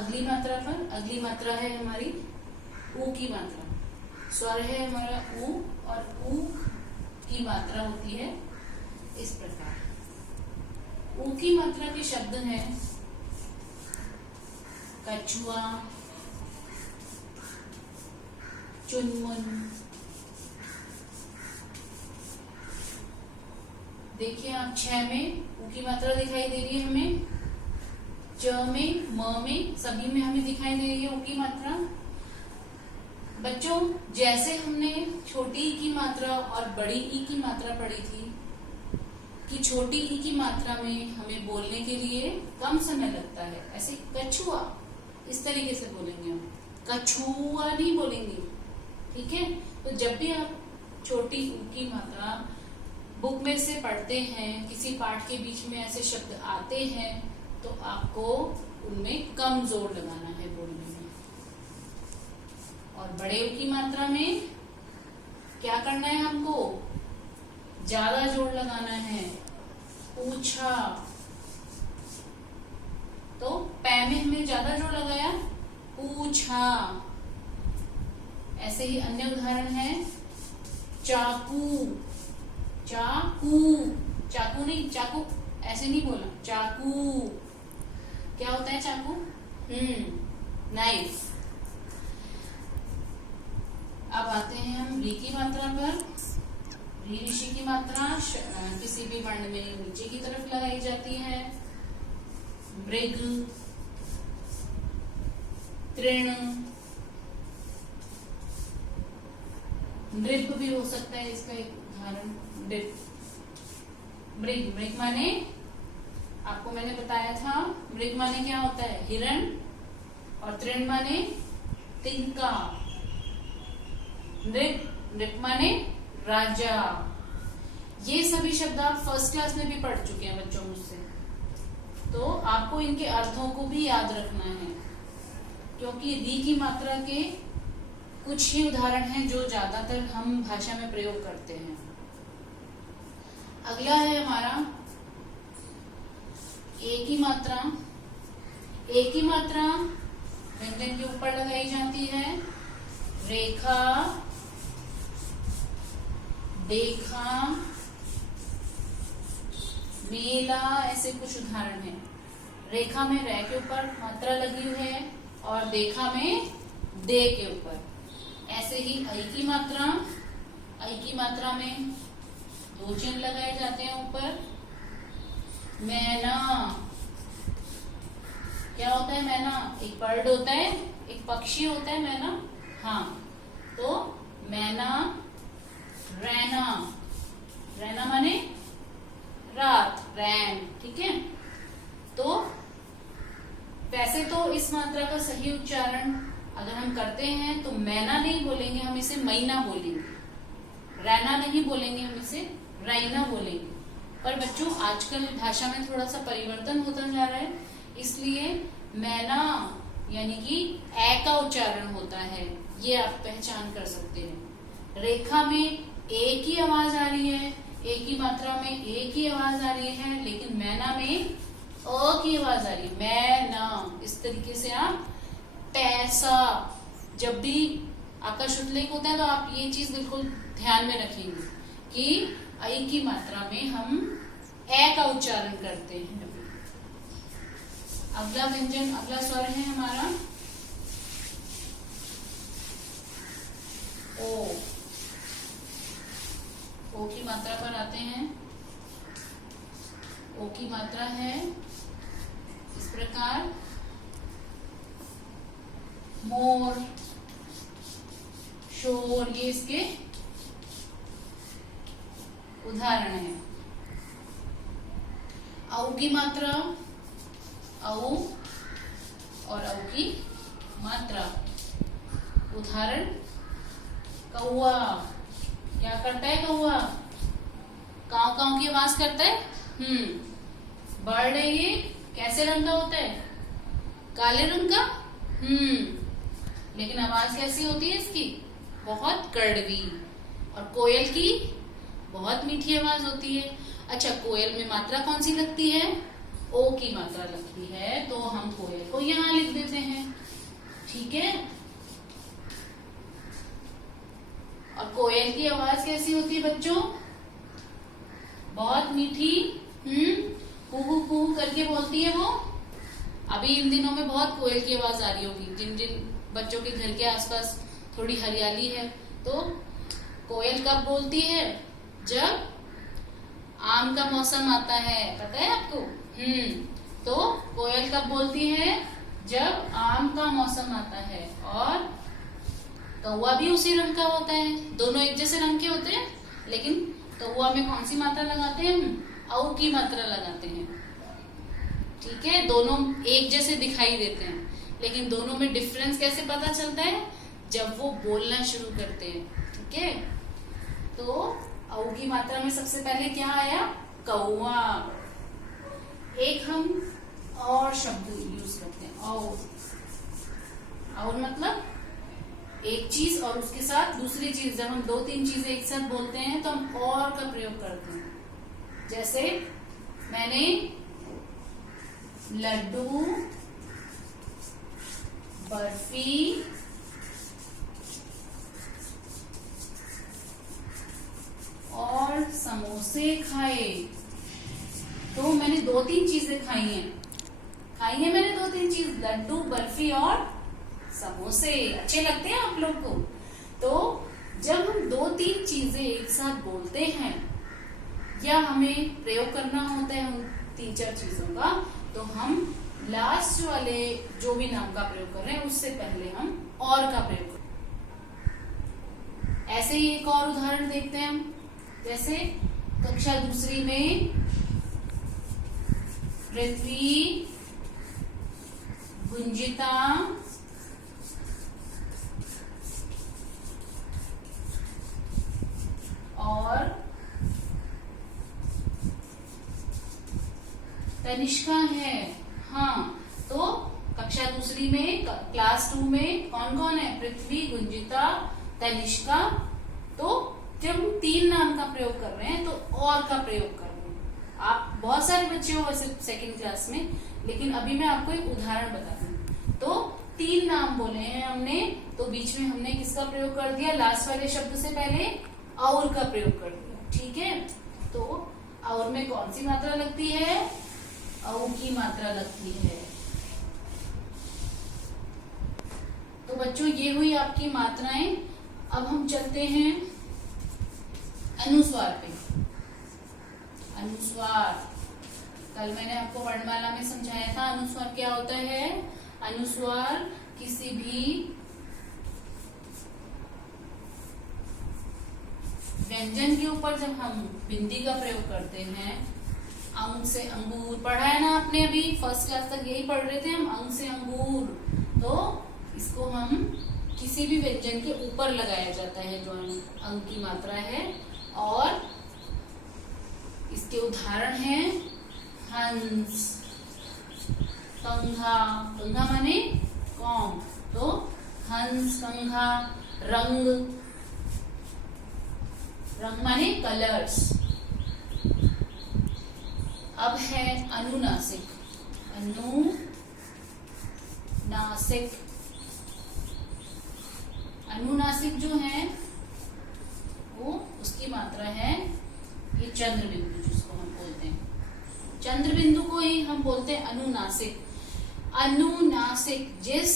अगली मात्रा पर, अगली मात्रा है हमारी ऊ की मात्रा। स्वर है हमारा ऊ और ऊ की मात्रा होती है इस प्रकार। ऊ की मात्रा के शब्द हैं कछुआ, चुनमुन। देखिए आप 6 में ऊ की मात्रा दिखाई दे रही है हमें, च में, म में, सभी में हमें दिखाई दे रही है ऊ की मात्रा। बच्चों जैसे हमने छोटी ई की मात्रा और बड़ी ई की मात्रा पढ़ी थी कि छोटी ई की मात्रा में हमें बोलने के लिए कम समय लगता है, ऐसे कछुआ इस तरीके से बोलेंगे हम, कछुआ नहीं बोलेंगे, ठीक है। तो जब भी आप छोटी ऊ की मात्रा बुक में से पढ़ते हैं, किसी पाठ के बीच में ऐसे शब्द आते हैं, तो आपको उनमें कम जोर लगाना है बोलने में। और बड़े ऊ की मात्रा में क्या करना है हमको, ज्यादा जोर लगाना है। पूछा, तो पै में हमने ज्यादा जोर लगाया, पूछा। ऐसे ही अन्य उदाहरण है चाकू, चाकू, चाकू नहीं, चाकू ऐसे नहीं बोला, चाकू। क्या होता है चाकू? नाइफ। अब आते हैं हम री की मात्रा पर। री ऋषि की मात्रा किसी भी वर्ण में नीचे की तरफ लगाई जाती है। मृग, तृण, नृप भी हो सकता है इसका एक उदाहरण, नृप। मृग, मृग माने आपको मैंने बताया था, मृग माने क्या होता है, हिरण, और तृण माने तिनका। नृप, नृप माने राजा। ये सभी शब्द आप फर्स्ट क्लास में भी पढ़ चुके हैं बच्चों मुझसे, तो आपको इनके अर्थों को भी याद रखना है, क्योंकि री की मात्रा के कुछ ही उदाहरण हैं जो ज्यादातर हम भाषा में प्रयोग करते हैं। अगला है हमारा ए की मात्रा। ए की मात्रा व्यंजन के ऊपर लगाई जाती है। रेखा, देखा, मेला, ऐसे कुछ उदाहरण हैं। रेखा में रे के ऊपर मात्रा लगी हुई है और देखा में दे के ऊपर। ऐसे ही ऐ की मात्रा, ऐ की मात्रा में 2 चिन्ह लगाए जाते हैं ऊपर। मैना, क्या होता है मैना? एक बर्ड होता है, एक पक्षी होता है मैना। हाँ, तो मैना, रैना, रैना माने रात, रैन, ठीक है। तो वैसे तो इस मात्रा का सही उच्चारण अगर हम करते हैं तो मैना नहीं बोलेंगे, हम इसे मैना बोलेंगे। रैना नहीं बोलेंगे, हम इसे रैना बोलेंगे। पर बच्चों आजकल भाषा में थोड़ा सा परिवर्तन होता जा रहा है, इसलिए मैना यानी कि ए का उच्चारण होता है, ये आप पहचान कर सकते हैं। रेखा में ए की आवाज आ रही है, ए की मात्रा में ए की आवाज आ रही है, लेकिन मैना में अ की आवाज आ रही है, मैना। इस तरीके से आप पैसा, जब भी आपका शुद्ध लेख होता है तो आप ये चीज बिल्कुल ध्यान में रखेंगे कि ऐ की मात्रा में हम ए का उच्चारण करते हैं। अगला व्यंजन, अगला स्वर है हमारा ओ। ओ की मात्रा पर आते हैं। ओ की मात्रा है इस प्रकार, मोर, शोर, ये इसके उदाहरण है। औ की मात्रा, औ और औ की मात्रा, उदाहरण कौआ। क्या करता है कौआ? काव काव की आवाज करता है। बर्ड है ये, कैसे रंग का होता है? काले रंग का। लेकिन आवाज कैसी होती है इसकी? बहुत कड़वी। और कोयल की बहुत मीठी आवाज होती है। अच्छा, कोयल में मात्रा कौन सी लगती है? ओ की मात्रा लगती है, तो हम कोयल को यहाँ लिख देते हैं। ठीक है। और कोयल की आवाज कैसी होती है बच्चों? बहुत मीठी, कुहू कुहू करके बोलती है वो। अभी इन दिनों में बहुत कोयल की आवाज आ रही होगी, जिन जिन बच्चों के घर के आसपास थोड़ी हरियाली है। तो कोयल कब बोलती है? जब आम का मौसम आता है, पता है आपको? तो कोयल कब बोलती है? जब आम का मौसम आता है। और कौवा भी उसी रंग का होता है, दोनों एक जैसे रंग के होते हैं, लेकिन कौवा में कौन सी मात्रा लगाते हैं हम? औ की मात्रा लगाते हैं। ठीक है, दोनों एक जैसे दिखाई देते हैं, लेकिन दोनों में डिफरेंस कैसे पता चलता है? जब वो बोलना शुरू करते हैं। ठीक है, तो औ की मात्रा में सबसे पहले क्या आया? कौवा। एक हम और शब्द यूज करते हैं, और मतलब एक चीज और उसके साथ दूसरी चीज। जब हम 2-3 चीजें एक साथ बोलते हैं तो हम और का प्रयोग करते हैं। जैसे मैंने लड्डू, बर्फी, और समोसे खाए। तो मैंने 2-3 चीजें खाई हैं मैंने 2-3 चीज, लड्डू, बर्फी और समोसे। अच्छे लगते हैं आप लोग को? तो जब हम 2-3 चीजें एक साथ बोलते हैं या हमें प्रयोग करना होता है उन 3-4 चीजों का, तो हम लास्ट वाले जो भी नाम का प्रयोग कर रहे हैं उससे पहले हम और का प्रयोग करते हैं। ऐसे ही एक और उदाहरण देखते हैं हम। जैसे कक्षा दूसरी में पृथ्वी, गुंजिता, और तनिष्का है। हाँ, तो कक्षा दूसरी में क्लास 2 में कौन कौन है? पृथ्वी, गुंजिता, तनिष्का। तो जब हम 3 नाम का प्रयोग कर रहे हैं तो और का प्रयोग कर रहे हैं। आप बहुत सारे बच्चे हो वैसे सेकंड क्लास में, लेकिन अभी मैं आपको एक उदाहरण बताती हूँ। तो 3 नाम बोले हैं हमने, तो बीच में हमने किसका प्रयोग कर दिया? लास्ट वाले शब्द से पहले और का प्रयोग कर दिया। ठीक है, तो और में कौन सी मात्रा लगती है? औ की मात्रा लगती है। तो बच्चों ये हुई आपकी मात्राएं। अब हम चलते हैं अनुस्वार पे। अनुस्वार कल मैंने आपको वर्णमाला में समझाया था। अनुस्वार क्या होता है? अनुस्वार किसी भी व्यंजन के ऊपर जब हम बिंदी का प्रयोग करते हैं, अंग से अंगूर पढ़ा है ना आपने, अभी फर्स्ट क्लास तक यही पढ़ रहे थे हम, अंग से अंगूर। तो इसको हम किसी भी व्यंजन के ऊपर लगाया जाता है जो अंग की मात्रा है। और इसके उदाहरण हैं हंस, कंघा। कंघा माने कॉम, तो हंस, कंघा। रंग, रंग माने कलर्स। अब है अनुनासिक। अनुनासिक, अनुनासिक जो है वो उसकी मात्रा है ये चंद्र बिंदु, जिसको हम बोलते हैं चंद्र बिंदु को ही हम बोलते हैं अनुनासिक। अनुनासिक जिस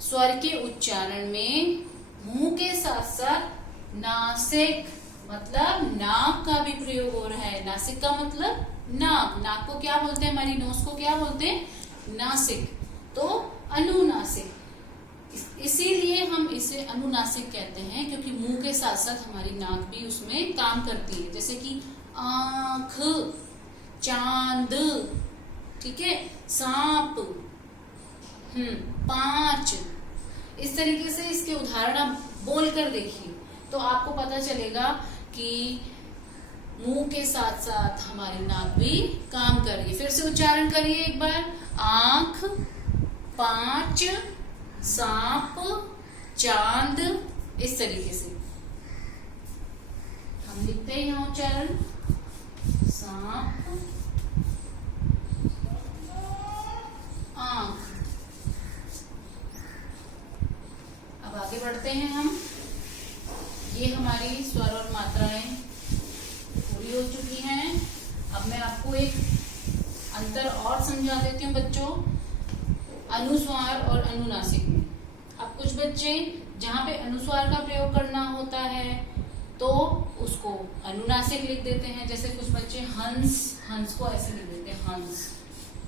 स्वर के उच्चारण में मुंह के साथ साथ नासिक मतलब नाक का भी प्रयोग हो रहा है। नासिक का मतलब नाक। नाक को क्या बोलते हैं? हमारी नोज को क्या बोलते हैं? नासिक। तो अनुनासिक, इसीलिए हम इसे अनुनासिक कहते हैं, क्योंकि मुंह के साथ साथ हमारी नाक भी उसमें काम करती है। जैसे कि आंख, चांद, ठीक है, सांप, 5। इस तरीके से इसके उदाहरण आप बोल कर देखिए तो आपको पता चलेगा कि मुंह के साथ साथ हमारी नाक भी काम कर रही है। फिर से उच्चारण करिए एक बार। आंख, 5, सांप, चांद, इस तरीके से हम लिखते हैं यहाँ उच्चारण। सांप, आंख, आगे बढ़ते हैं हम। ये हमारी स्वर और मात्राएं पूरी हो चुकी हैं। अब मैं आपको एक अंतर और समझा देती हूँ बच्चों, अनुस्वार और अनुनासिक में। अब कुछ बच्चे जहाँ पे अनुस्वार का प्रयोग करना होता है तो उसको अनुनासिक लिख देते हैं। जैसे कुछ बच्चे हंस, हंस को ऐसे लिख देते हैं हंस,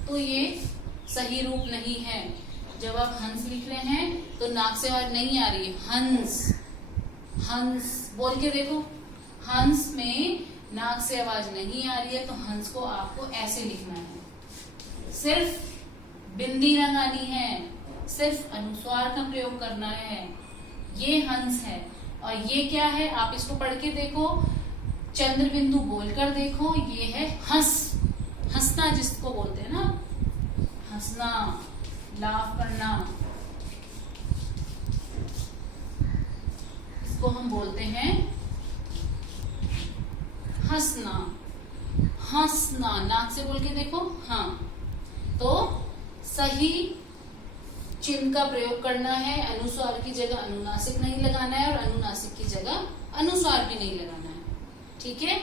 तो ये सही रूप नहीं है। जब आप हंस लिख रहे हैं तो नाक से आवाज नहीं आ रही है, हंस हंस बोल के देखो। हंस में नाक से आवाज नहीं आ रही है तो हंस को आपको ऐसे लिखना है। सिर्फ बिंदी लगानी है, सिर्फ अनुस्वार का प्रयोग करना है। ये हंस है और ये क्या है, आप इसको पढ़ के देखो, चंद्र बिंदु बोलकर देखो। ये है हंस, हंसना जिसको बोलते हैं ना, हंसना, लाफ करना, इसको हम बोलते हैं हंसना। हंसना नाक से बोल के देखो, हाँ। तो सही चिन्ह का प्रयोग करना है। अनुस्वार की जगह अनुनासिक नहीं लगाना है और अनुनासिक की जगह अनुस्वार भी नहीं लगाना है। ठीक है,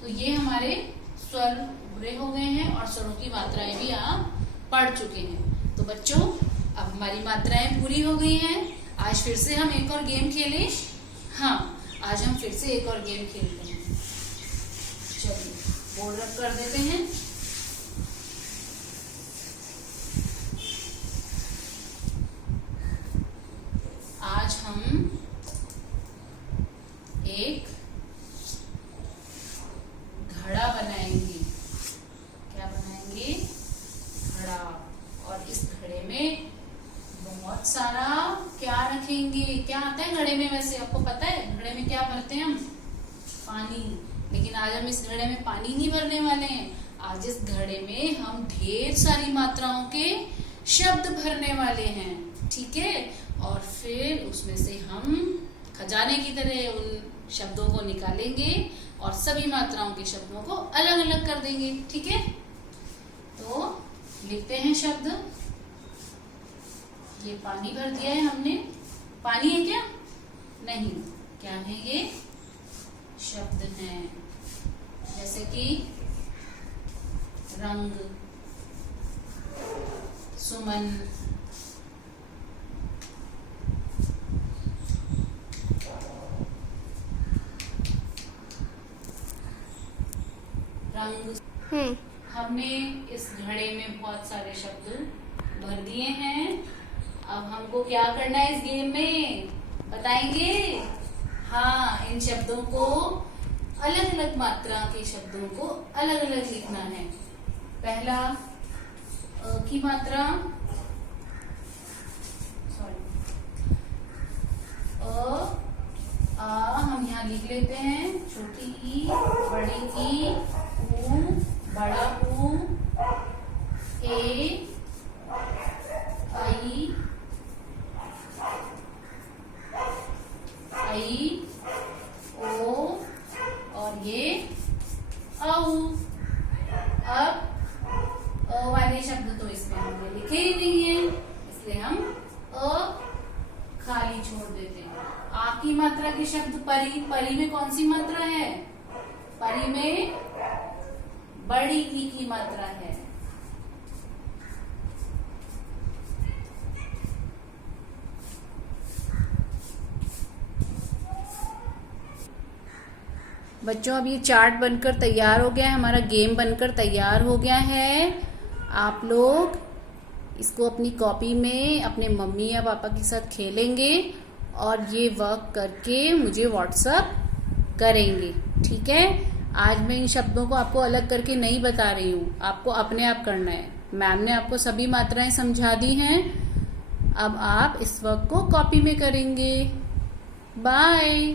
तो ये हमारे स्वर पूरे हो गए हैं और स्वरों की मात्राएं भी आप पढ़ चुके हैं। तो बच्चों, अब हमारी मात्राएं पूरी हो गई हैं। आज फिर से हम एक और गेम खेलें। हाँ, आज हम फिर से एक और गेम खेलते हैं। चलिए बोर्ड रख कर देते हैं। आज हम एक घड़ा बनाएंगे। क्या बनाएंगे? घड़ा। और इस घड़े में बहुत सारा क्या रखेंगे? क्या आता है घड़े में? वैसे आपको पता है घड़े में क्या भरते हैं हम? पानी। लेकिन आज हम इस घड़े में पानी नहीं भरने वाले हैं। आज इस घड़े में हम ढेर सारी मात्राओं के शब्द भरने वाले हैं। ठीक है, और फिर उसमें से हम खजाने की तरह उन शब्दों को निकालेंगे और सभी मात्राओं के शब्दों को अलग अलग कर देंगे। ठीक है, तो लिखते हैं शब्द। ये पानी भर दिया है हमने। पानी है क्या? नहीं। क्या है ये? शब्द हैं, जैसे कि रंग, सुमन, रंग। हमने इस घड़े में बहुत सारे शब्द भर दिए हैं। अब हमको क्या करना है इस गेम में बताएंगे? हाँ, इन शब्दों को अलग अलग मात्रा के शब्दों को अलग अलग लिखना है। पहला अ की मात्रा, हम यहाँ लिख लेते हैं। छोटी ई, बड़ी ई, ऊ, बड़ा ऊ, ए, आई, ओ और ये औ। अब अ वाले शब्द तो इसमें हमने लिखे ही नहीं है, इसलिए हम अ खाली छोड़ देते हैं। आ की मात्रा के शब्द परी। परी में कौन सी मात्रा है? परी में बड़ी ई की मात्रा है। बच्चों, अब ये चार्ट बनकर तैयार हो गया है, हमारा गेम बनकर तैयार हो गया है। आप लोग इसको अपनी कॉपी में अपने मम्मी या पापा के साथ खेलेंगे और ये वर्क करके मुझे व्हाट्सएप करेंगे। ठीक है, आज मैं इन शब्दों को आपको अलग करके नहीं बता रही हूँ, आपको अपने आप करना है। मैम ने आपको सभी मात्राएं समझा दी हैं। अब आप इस वर्क को कॉपी में करेंगे। बाय।